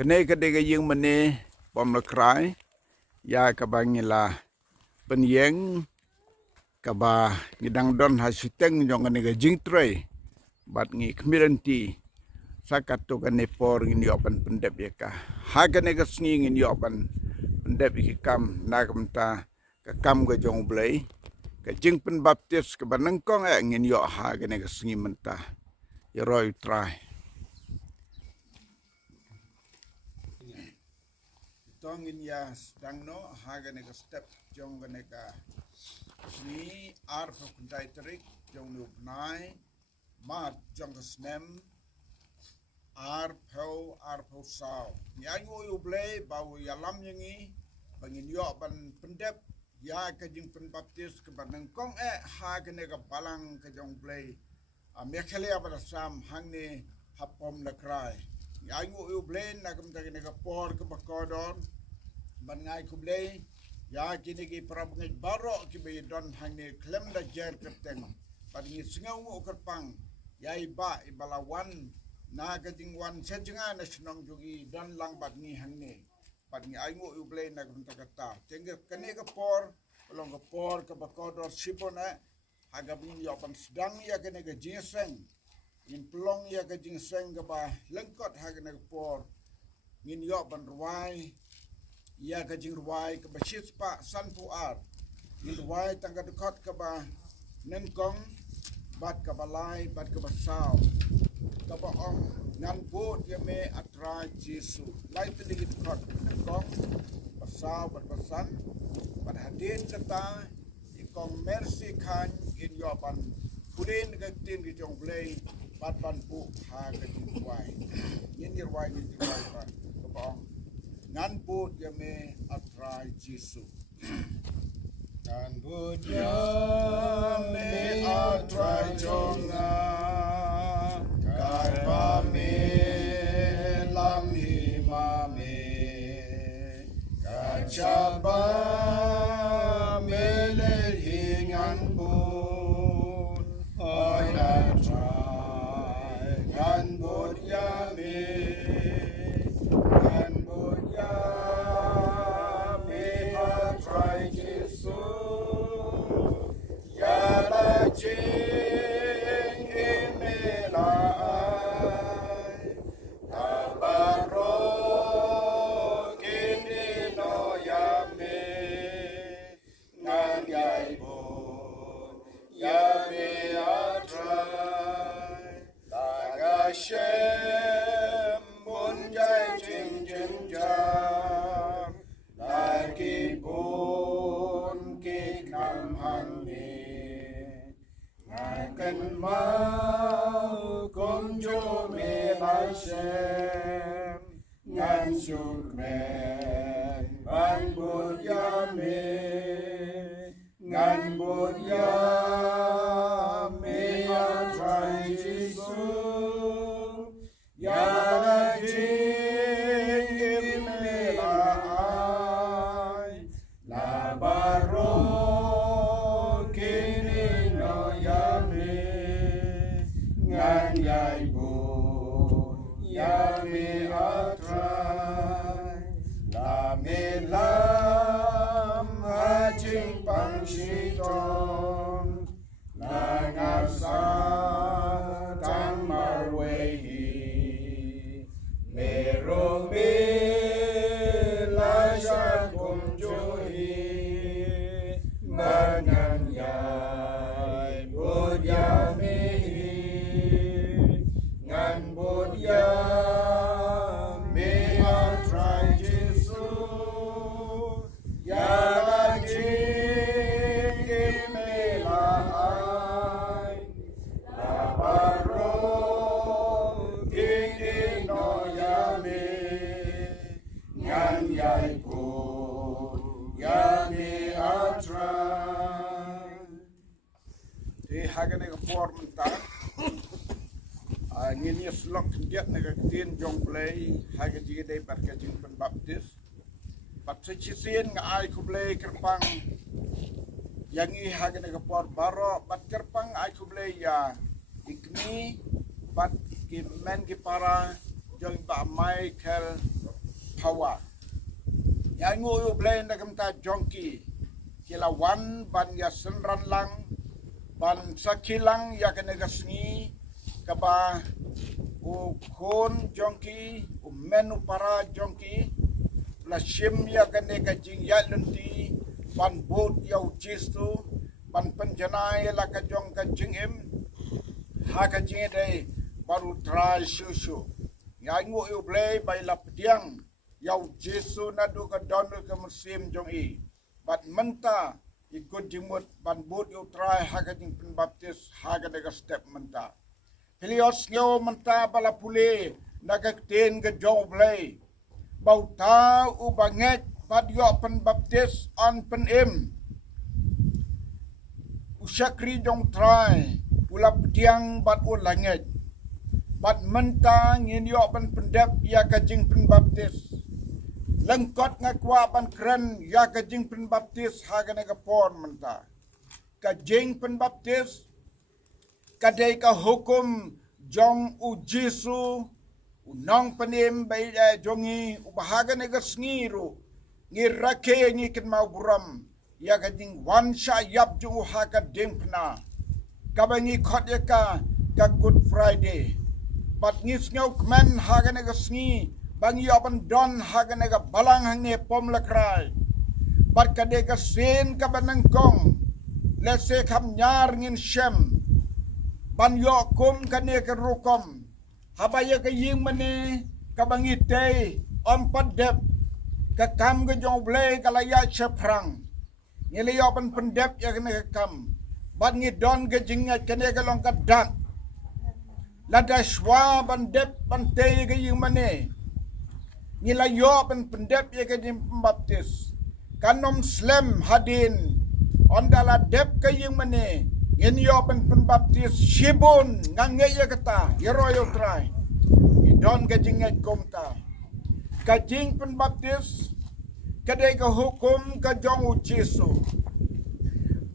Kene kedega yung mene pom la krai ya kabangila penyeng kaba ngidang don hasiteng jong kanega jingtre bat ngi community sakat to kane por ngin yopan pendep yaka haganega sngi ngin yopan pendep ikam nagamta ka kam ga jong blai ka jing pen baptis ka banengkong ngin yo haganega sngi menta yoroi try tongin ya sedang no haga nega step jong nega sni ar pa kuntai terik jong nu nai mat jong snem ar pau sao ya yu blay bau ya lam yangi bangin yo ban pendep ya ka jing pen baptis ke banang kong haga nega balang ke jong blay mekhele aba sam hangne hapom la krai ya yu blay nagam tagi nega por ke bakodon ban ngai kublay ya kini ki prab ngai baro ki be don hangne klem da jer keteng ban ngi singau kerpang ya iba ibalawan na gading wan sejinga na snong jugi don lang bat ni hangne ban ngi ai yu blay nagam tagata tengge kane ka por long ka por ka bakodor sipona hagabin yo pan sedang ya kene ka jingseng in plong ya ka jingseng ka ba lengkot hagane ka por ngin yo pan ruai ya ka jing ruai ka ba shispa sanpu ar ngin ruai tangga dekot ka ba nengkong bat ka balai bat ka ba sao ka ba ong ngan bot ya me atra jisu lai tili dekot nengkong ba sao bat basan bat hadin kata kong mercy kan in yopan purin ka tin ki jong blay bat ban bu ha ka tin wai yin yer wai ni wai pa ko bong ngan bu ya me atrai jisu ngan bu ya me atrai jonga kai pa me lam hi ma me ka chaba hagane ka por menta ngin yes lok diat naga tin jong play haga jige dei par ka jing pen baptis pat sichin nga ai ku play kerpang yangi hagane ka por baro pat kerpang ai ku play ya ikni pat ki men ki para jong ba Michael power. Yang ngu blay na kamta jongki. Kilawan ban ya senran lang. Ban sakilang ya kenegasngi. Kaba ukon jongki. Menu para jongki. Lasim ya kenega jing ya lunti. Ban bot ya ujistu. Ban penjanai la ka jong ka jing im. Haka jing day baru try susu. Yang ngu blay bay lapdiang. Yau Jesu nadu ka donu ka musim jong i. Bat menta ikut jimut ban bot yu try haka jing penbaptis haka daga step menta. Helios ngeo menta bala pule nagaktin ka jong blay. Bau ta u banget bat yo penbaptis on penim. Usakri jong try ulap tiang bat u langit. Bat menta ngin yo pendep ya ka jing penbaptis. Lengkot ngakwa ban keren ya kajing penbaptis haga nega pon menta. Kajing penbaptis kadai ka hukum jong u Jesu unang penim bay jongi ubahaga nega sngiru ngirake ngikin mau buram ya kajing wansha yap jong haga ding pena. Kabangi kot ya ka Good Friday. Bat ngis ngau kmen haga nega sngi bangi apan don haga nega balang hangne pom lakrai. Bat kadega sen ka banangkong. Lese kam nyar ngin shem. Ban yo kum kane ka rukom. Habaya ka ying mane ka bangi tei on padep. Ka kam ka jong blay kalaya seprang. Ngili yo apan pendep ya kane ka kam. Bat ngi don ka jingat kane ka long ka dak. Lada shwa ban dep ban tei ka ying mane. Nilayo pendep ya kajing pembaptis. Kanom slam hadin. Ondala dep kaying mane. Inyo pembaptis shibun. Ngangay ya kata. Yeroyo try. Idon kajing ngaykomta. Kajing pembaptis. Kadai ka hukum kajong u Jesu.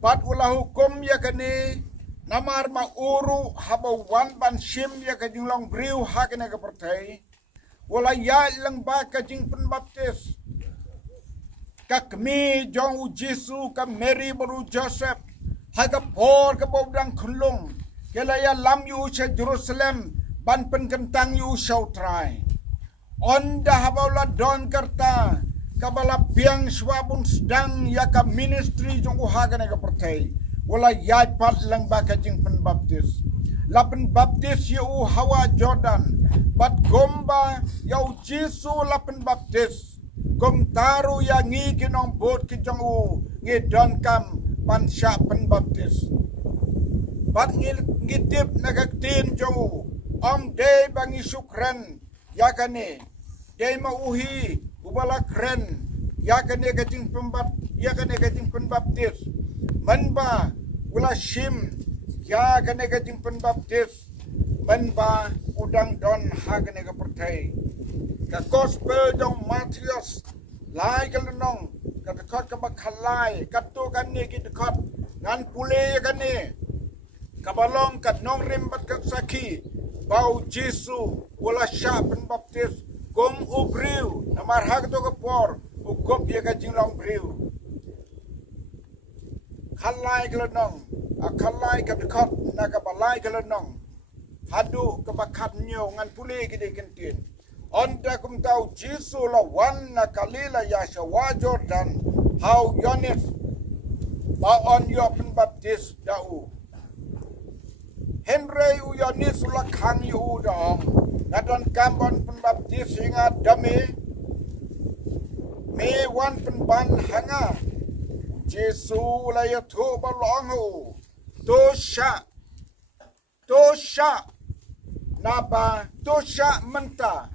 Pat ula hukum ya kani. Namar mauru habawan ban shim ya kajing long briu hakina ka pertai. Wala ya lang ba kajing penbaptis. Kakmi jong u Jesu ka Mary baru Joseph. Haga por ka bawdang kulong. Kala ya lam yu sa Jerusalem. Ban penkentang yu sautray. Onda habawla don karta. Kabala biang swabun sedang ya ka ministry jong u haga na ka pertay. Wala ya pat lang ba kajing penbaptis. Lapen baptis yu hawa Jordan. Bat gomba yau Jesu lapen baptis. Gom taru yang ngi kinong bot kijong u ngi don kam pansya pen baptis. Bat ngitip nagaktin jong u. Om day bangi sukren yakane. Day mauhi ubala kren yakane kajing penbaptis. Manba ula shim yakane kajing penbaptis. Menba udang don hagne ka pertai. Ka gospel dong Matius lai ka lenong ka dekot ka bakhalai ka tu kan ni ki dekot ngan pule kan ni ka balong ka nong rim bat ka saki bau Jesu wala sya penbaptis gom ubriu namar hak to ka por ukop ya ka jinglong briu khalai ka lenong akhalai ka dekot na ka balai ka lenong hadu kebakat nyo ngan puli gede kentin. Onda kum tau Jesu la wan na kalila ya shawa Jordan. How Yonis ba on yo penbaptis dau. Henry u Yonis la kang yu dong. Ngadon kambon penbaptis inga dami. Me wan penban hanga. Jesu la ya tu balongu. Tosha. Naba tosha menta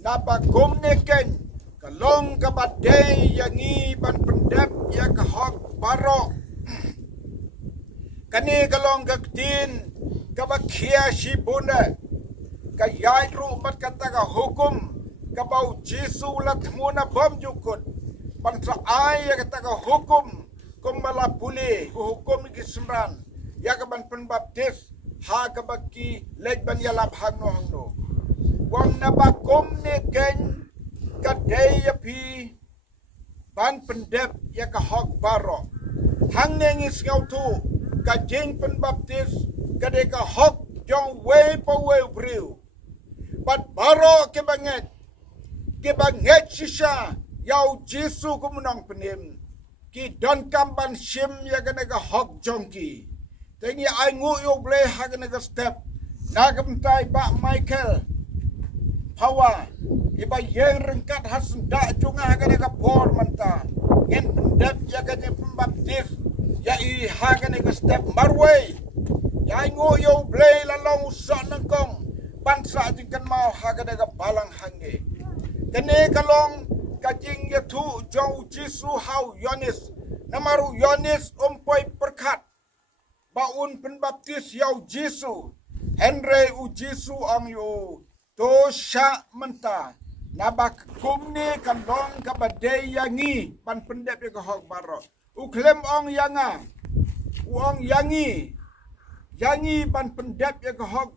naba gomneken kalong kabadey yangi ban pendep ya kahok baro kani kalong gaktin kabakia shibuna kayay rumat kata ka hukum kabau Jesu latmuna bom jukut pansa ay ya kata ka hukum kumbala puli hukum gisemran ya kaban penbaptis ha kabaki legban yalab hangno. Wang nabakom ni ken kadaya pi ban pendep ya ka hok baro hang nengis ngau tu ka jing pen baptis kade ka hok jong we po we briu bat baro ke banget sisa yau Jesu kumunang penim ki don kamban sim ya kane ka hok jong ki tengi ai ngu yo ble ha kane ka step na kamtai ba Michael Hawa iba yang rengkat hasda cunga kane ka por manta ngen pendep ya kane pembaptis ya i ha kane ka step marway ya ngo yo ble la long sa nangkong bansa jingkan mau ha kane ka balang hange kane kalong kajing ya tu jauh Jesu hau Yohanes namaru Yohanes umpoi perkat baun pembaptis yau Jesu Henry u Jesu ang yo to sya menta nabak kumni kalong kabadai yangi pan pendep ya hok baro uklem ong yanga uong yangi pan pendep ya hok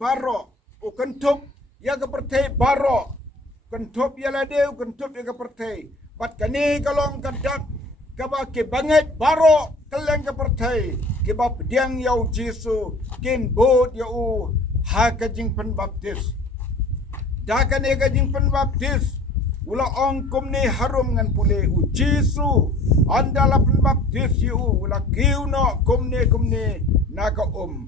baro ukentup ya kepertai baro kentup ya ladeu kentup ya kepertai pat kani kalong kadak kaba ke banget baro keleng kepertai ke bab diang yau Jesu kin bod ya u ha kajing penbaptis dakan e kajing penbaptis ula ong kumni harum ngan pule u Jesu andala penbaptis yu ula kiuno kumni naka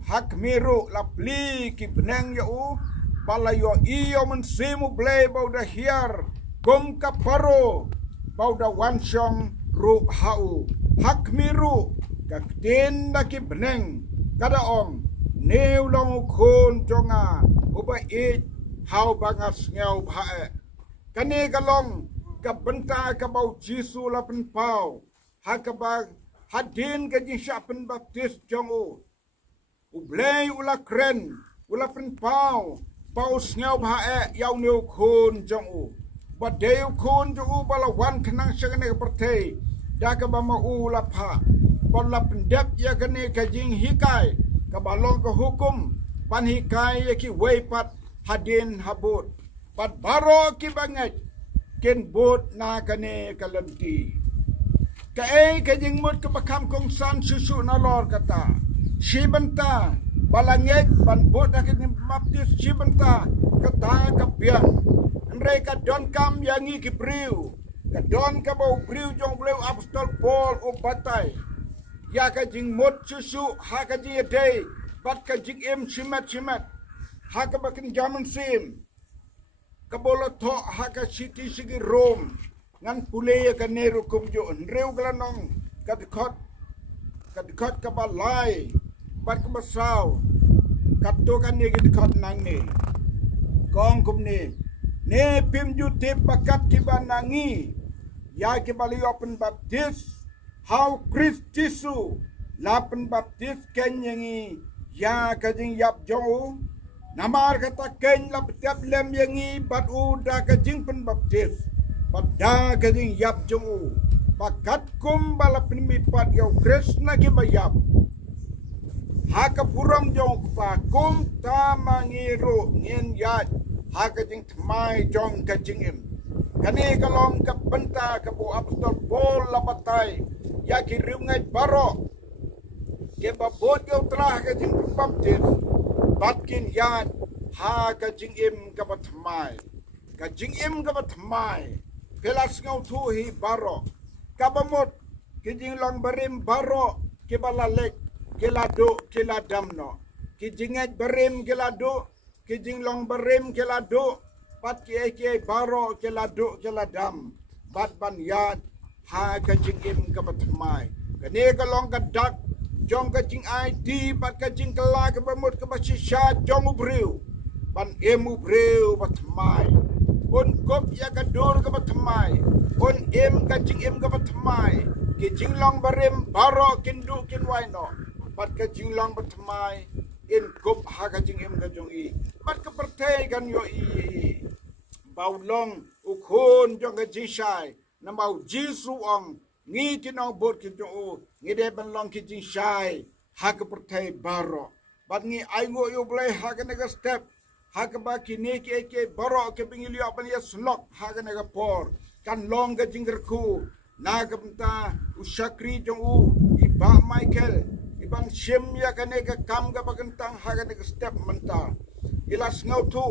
hak miru la pli ki beneng ya u balayo iyo mensimu blay bauda hiar kum kaparo bauda wansong ru hau hak miru kaktin na ki beneng kada ong neu long khon jonga uba it hau bangas ngau bhae kani kalong ka benta ka bau Jesu la pen pau hakabag hadin ka ji syapen baptis jongu ublay ula kren ula pen pau paus ngau bhae yau neu khon jongu badeu khon jongu balawan kenang sagane pertei daka bama ula pha bola pendep ya kani ka jing hikai ka balong ka hukum pan hikai ya ki weipat hadin habut pat baro ki banget ken bot na kane kalanti ka ka jing mut ka bakam kong san susu na lor kata sibenta balangek pan bot na ken baptis sibenta kata ka pian andre ka don kam yangi ki briu ka don ka bau briu jong bleu apostol Paul o batai ya ka jing mut susu ha ka ji day pat ka jing em simat haka bakin jaman sim kabola to haka city sigi Rome ngan pule ka neru kumjo reu glanong kadkhot ka balai bat ka basau katto kan ne kadkhot nang ne kong kumne ne pim ju te pakat ki banangi ya ki bali open baptis how Kristisu lapen baptis kenyangi ya kajing yap jo namar kata ken la tiap lem yangi bat uda kajing pen baptis pada kajing yap jongu pakat kum bala penmipat yau Krishna ki bayap haka puram jong pa kum tamangiru ngin yat haka jing tmai jong kajing im kani kalong ka benta ka bu apostol Paul la batai ya ki riungai baro ke babot yau trah kajing baptis batkin yat ha ka jing im ka batmai pelas ngau thu hi baro ka bamot ki jing long barim baro ke balalek ke lado ke ladamno ki jingat barim ke lado ki jing long barim ke lado pat ke baro ke lado ke ladam bat ban yat ha ka jing im ka batmai kane ka long ka dak jong ka jing ID pat ka jing kala ka bamut ka basisya jong ubriu ban emu breu batmai on kop ya ka dor ka batmai on ka jing ka batmai ke jing long barim baro kindu kinwaino pat ka jing long batmai in kop ha ka jing ka jong i pat ka pertai kan yo i bau long ukhon jong ka jisai na mau Jesu ong ngi kinong bot ki jo ngi de ban long ki jing shai ha ka pertai baro bat ngi ai ngo yo blai ha ka nega step Hakaba kini ke borok ke pingilio apa ya slok haga nega por kan long ke jinggerku na kapta usakri jong iba Michael ibang shem ya kan nega kam ga bagantang haga nega step menta ilas ngau tu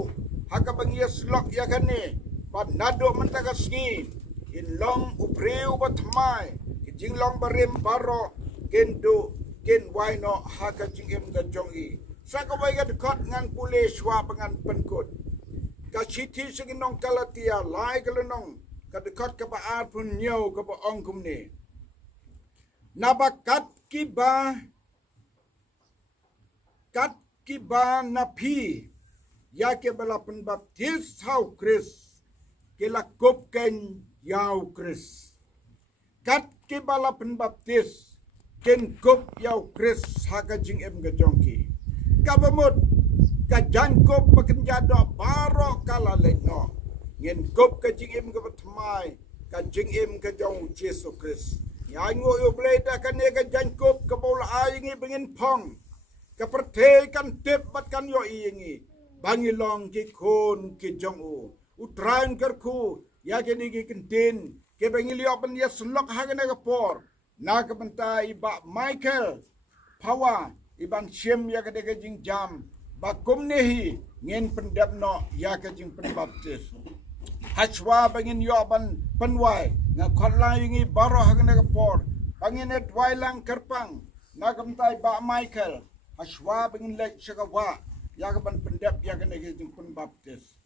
haga bang ya slok ya kan ne pat nado menta ga sngi in long upreu batmai jing long barim baro kendo ken waino haga jingem ga jongi sakawai ga dekot ngan pule swa pengan penkut ka citi seginong kalatia lai kalenong ka dekot ka baat pun nyau ka ba ongkum ni nabakat kiba napi ya ke balapan baptis hau kris ke lakup ken yau kris kat ke balapan baptis ken kup yau kris haga jingem ga jongki kabamut kajangkop pekenjado baro kala lengo ngin kop kajingim ke batmai kajingim ke jong Yesus Kristus yango yo bleda kan ne kajangkop ke bola aingi bengin pong ke perte kan tep bat kan yo ingi bangilong ki kon ki jong utran kerku ya ke digi kentin ke bengilio ben ya slok hagane ke por na ke benta iba Michael Pawa ibang siem ya kadega jing jam bakum nehi ngen pendap no ya ka jing penbaptis hachwa bangin yo ban penwai nga khotla yingi baro hagna ka por bangin et wailang kerpang nagam tai ba Michael hachwa bangin lek sagawa ya ka ban pendap ya kadega jing penbaptis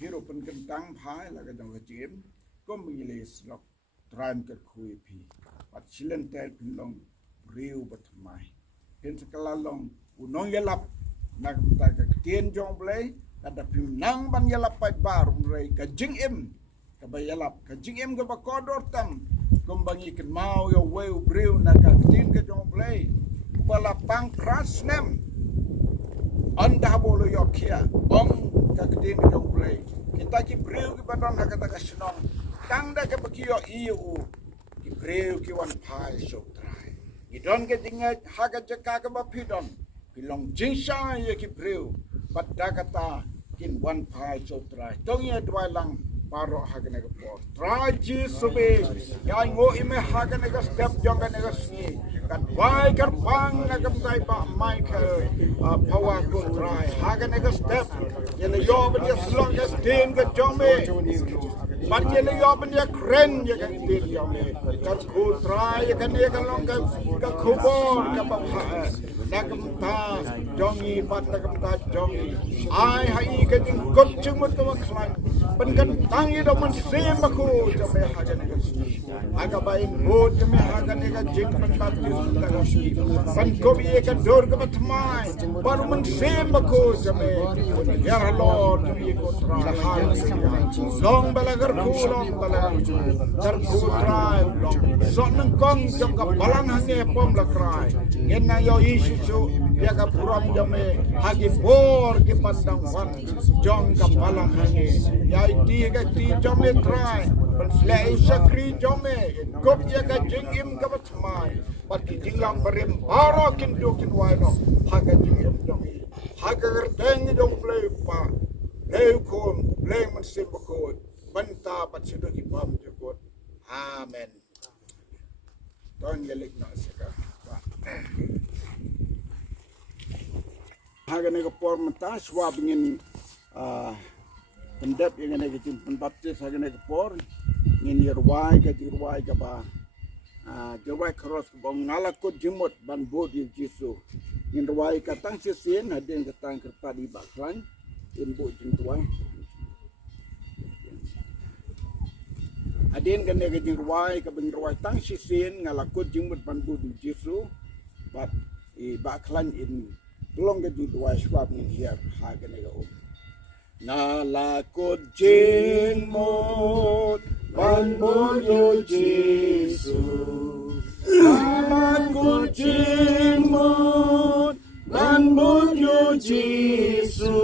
hiro pen kentang phai la ka dong ka jim kom bangile slok tran ka khui pi pat silen tel pinlong riu batmai pen sekalalong unong yalap nagta ka tien jong blay kada pinang ban yalap pai bar unrei ka jingim ka bayalap ka jingim ka bakodor tam kumbangi ken mau yo weu breu na ka tien ka jong blay bala pang kras nem anda bolo yo kia ong ka tien ka jong blay kita ki breu ki badon na kata ka snong tang da ka bakio iu ki breu ki wan pai sok idon ke jingat haga jaka ke bapidon pilong jingsha ye ki breu pada kata kin wan pai sotra tong ye dwai lang paro haga ne ko traji sobe ya ngo ime haga ne step jonga ne sni kan wai kar pang na kam tai ba Michael pawa ko trai haga ne step ye le yo ba slong ke tin ke jome ban ye le yo ban ye kren ye kan tin yo me ka ko trai ye kan ye kan long ka khubor ka ba na kam ta jongi pat na kam ta jongi ai hai ka jing kot chung mot ka khlan ban kan tang ye do man se ma ko jame haga ne aga bain ho jame haga ne ka jing pan pat ta ka shi ban ko ye ka dor ka batmai baru man se ma ko jame ya lord ye ko trai ha long balagar long balagar ku trai long so nang kong jam ka balang hange pom la krai yen na yo isu ya ka puram jame hagi bor ke pandang wan jong ka balang hange ya ti ka ti jame trai ban slei sakri jame kop ya ka jingim ka batmai pati jinglang barim baro kin do kin wai no haga jingim dong haga gerteng dong play pa play kon play man simbako banta pat sudah kipam jukut amen ton yelik na saka haga ne por menta swab ngin pendap yang ne ke penbaptis haga ne por ngin yerwai ka ba jawai cross bong ngalakut jimut ban bod Yesu ngin rwai ka tang sisien haden ka tang kerpadi baklan in bo jing tuai adin kan ne jing ruai ka bing ruai tang sisien ngalakut jingmut ban bod Yesu bat I baklan in long ke jing ruai swab ni hier ha kan ne o ngalakut jingmut ban bod Yesu ngalakut jingmut ban bod Yesu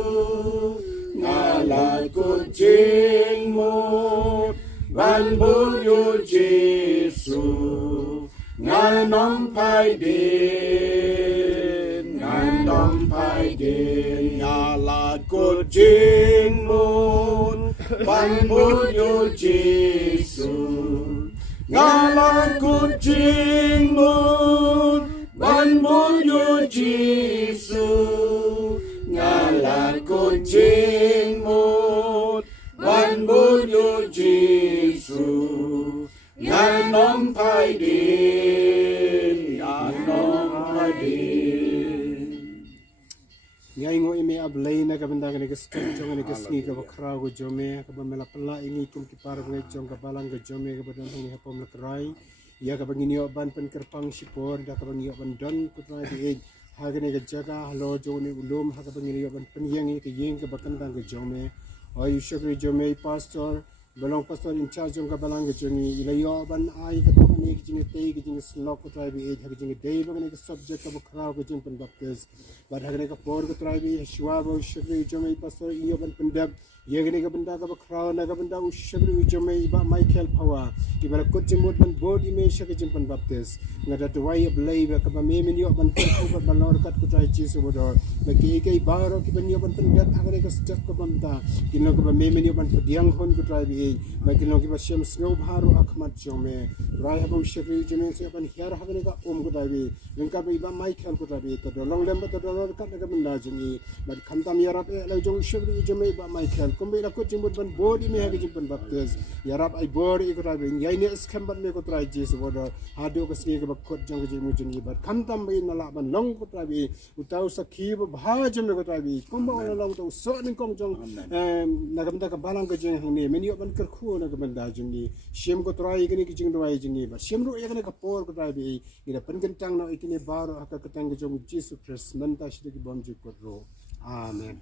ngalakut jingmut ban bod Yesu ngal nom pai din ngal nom pai din ngalakut jing mun ban bu yo Jesu ngala ku jing mun ban bu yo Jesu ngala ku jing mun ban bu yo Jesu nganom pai din ngai ngo ime ablay na kabanda ka step jong ka sngi ka bakra go jome ka bamela pala ingi kum ki par go jong ka balang go jome ka badan ngi hapom la krai ya ka bangini ban pen kerpang sipor da ka bangi ban don kutra di ha ga ne ka jaga halo jo ne ulum ha ka bangini ban pen yang ka yeng ka bakan dang go jome ayu shakri jome pastor balong pastor in charge jong ka balang go jongi ilayo ban ai ka to ni ki jingi te ki jingi slok ko try bi ha ki jingi dei ba ne ka subject ka bakra go jing pen baptist but ha ne ka por ko try bi shwa bo shakri jome pastor iyo ban pendab yegene ka benda ka bakra na ka benda shakri jome ba Michael Pawa ibara ko jimot ban board ime shakri jing pen baptist ngada to wai blay ba ka ba me min yo ban ko ba balor kat ko try chi so bodor na ki kai baro ki ban yo ban pendab ha ne ka step ka bamta kino ka ba me min yo ban pediang hon ko try bi makin ki ba shem snow bharu akhmat jome rai ha bo shakri jome se ban hiar ha ne ka ko try bi lengka ba Michael ko try bi to long lem ba to dolor kat na ka benda jingi ba khamtam yarap e la jong shakri jome ba Michael kumbe la ko jimut ban body me ha ki jimpan baptist yarap ai body ko try bi ngai ne skam ban me ko try ji so bodo ha do ko sni ka ba khot jong ji mu jingi ba khamtam bi na la ban long ko try bi utau sakhi ba bha jome ko try bi kumba on long to so ning kong jong na kam ta ka balang ko jing ne men yo ban kar khu na ka ban da jingi shem ko try ki ni ki jing do ai jingi ba shem ro ya ka por ko try bi ni da pan kan tang no ikini baro ha ka tang jong Jesus Christ man ta shi ki bom ji ko ro amen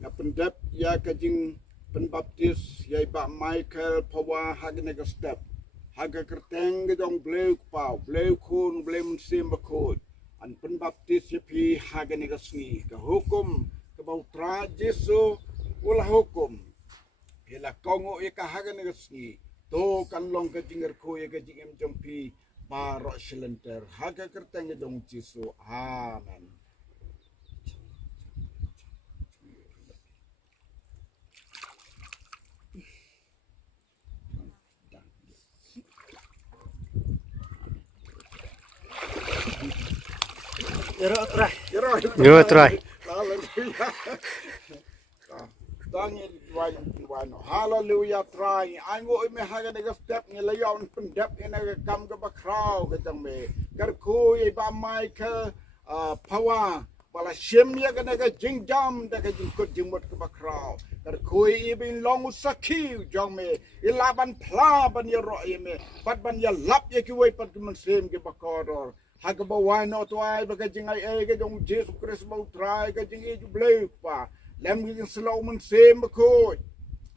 na pendap ya ka jing penbaptis ya ba Michael Pawa hagne ka step haga kerteng ge dong bleu pa bleu kun bleu sim ba ko an penbaptis ya pi hagne ka sni ka hukum ka bau tra Jesu ula hukum ila kongo e ka hagne ka sni to kan long ka jinger ko ya ka jingem jong pi ba ro silenter haga kerteng ge dong Jesu amen. Yo try Dangin wano hallelujah try ango me haga de step ni layon pendap ina kam ka bakraw ka jang me kar ko e ba Michael Pawa bala shem ya ka naga jingjam da ka jing ko jingmot ka bakraw kar ko e bin long sakhi jang me ilaban pla ban ya ro me pat ban ya lap ya ki wai pat man sem ke bakador haga ba wano to ai ba ka jing ai ka jong Jesus Christ ba try ka jing e bleu pa lem gi slow man sem ko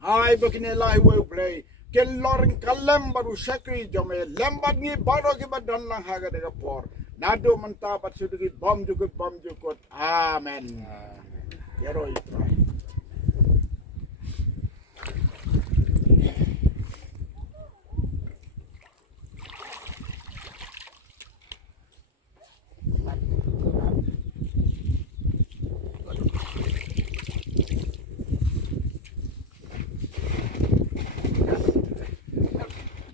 ai bakine lai we play ke loring kalem baru sakri jome lembat ni baro ki badan lang haga de por nado manta pat sudu bom jukut amen yero itrai